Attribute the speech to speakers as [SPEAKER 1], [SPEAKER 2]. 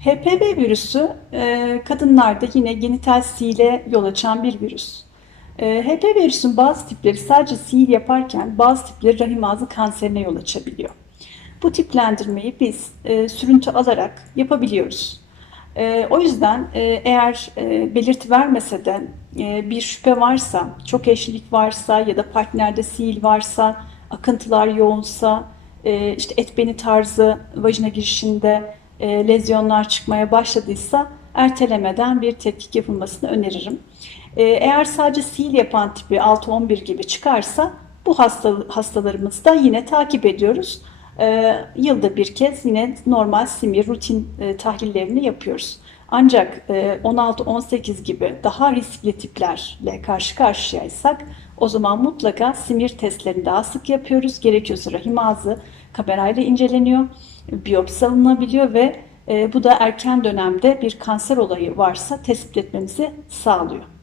[SPEAKER 1] HPV virüsü e, kadınlarda yine genital sihile yol açan bir virüs. E, HPV virüsün bazı tipleri sadece sihir yaparken bazı tipleri rahim ağzı kanserine yol açabiliyor. Bu tiplendirmeyi biz e, sürüntü alarak yapabiliyoruz. O yüzden eğer belirti vermese de bir şüphe varsa, çok eşlilik varsa ya da partnerde sihir varsa, akıntılar yoğunsa, işte et beni tarzı vajina girişinde e, lezyonlar çıkmaya başladıysa ertelemeden bir tetkik yapılmasını öneririm. E, eğer sadece sil yapan tipi 6-11 gibi çıkarsa bu hasta, hastalarımızda yine takip ediyoruz. E, yılda bir kez yine normal simir rutin e, tahlillerini yapıyoruz. Ancak e, 16-18 gibi daha riskli tiplerle karşı karşıyaysak o zaman mutlaka simir testlerini daha sık yapıyoruz. Gerekiyorsa rahim ağzı kamerayla inceleniyor, biyopsi alınabiliyor ve e, bu da erken dönemde bir kanser olayı varsa tespit etmemizi sağlıyor.